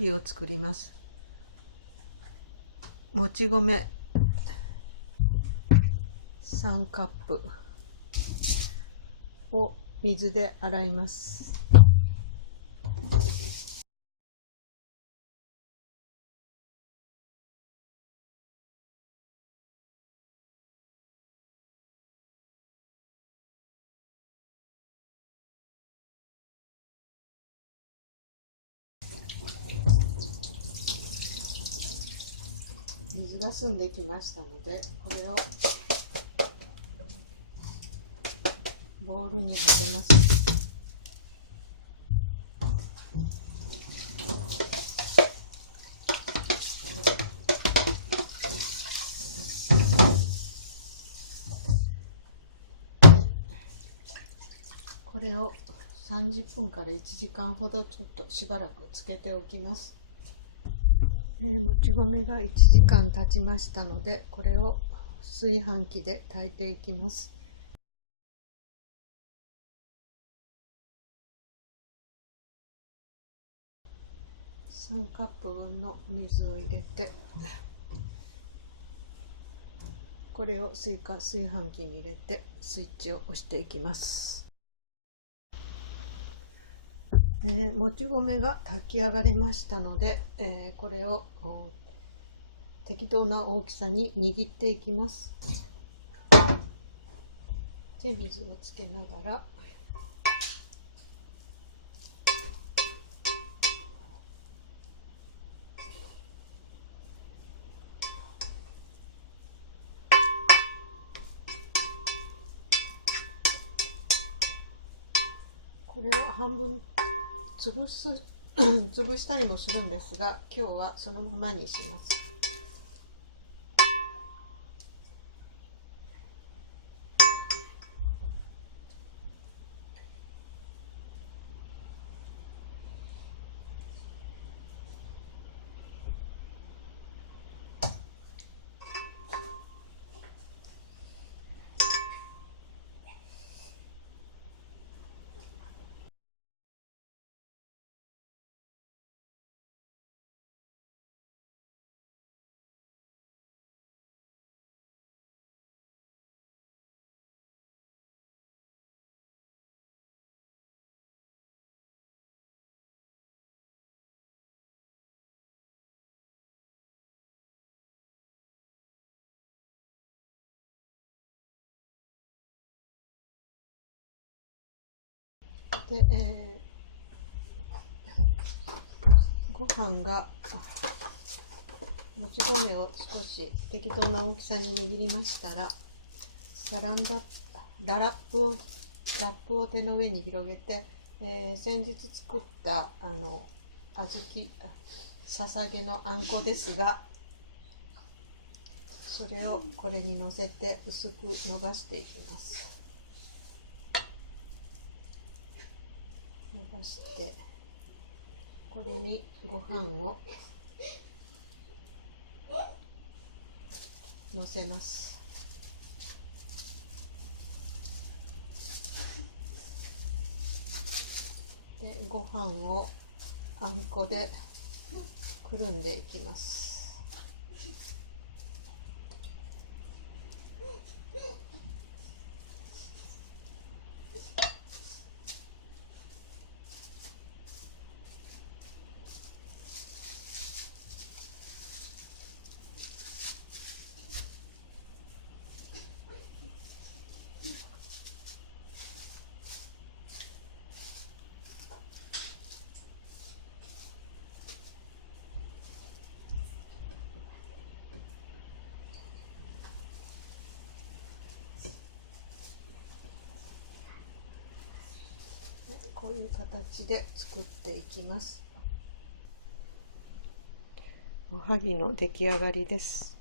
ぎを作ります。もち米3カップを水で洗います。水が澄んできましたので、これをボウルにかけます。これを30分から1時間ほどちょっとしばらくつけておきます。もち米が1時間経ちましたので、これを炊飯器で炊いていきます。3カップ分の水を入れて、これを炊飯器に入れてスイッチを押していきます。もち米が炊き上がりましたので、これを適当な大きさに握っていきます。で、水をつけながらこれを半分潰したりもするんですが、今日はそのままにします。で、ご飯がもち米を少し適当な大きさに握りましたら、ラップを手の上に広げて、先日作ったささげのあんこですが、それをこれにのせて薄く伸ばしていきます。伸ばして、これにご飯をのせます。で、ご飯をあんこでくるんでいきます。こういう形で作っていきます。おはぎの出来上がりです。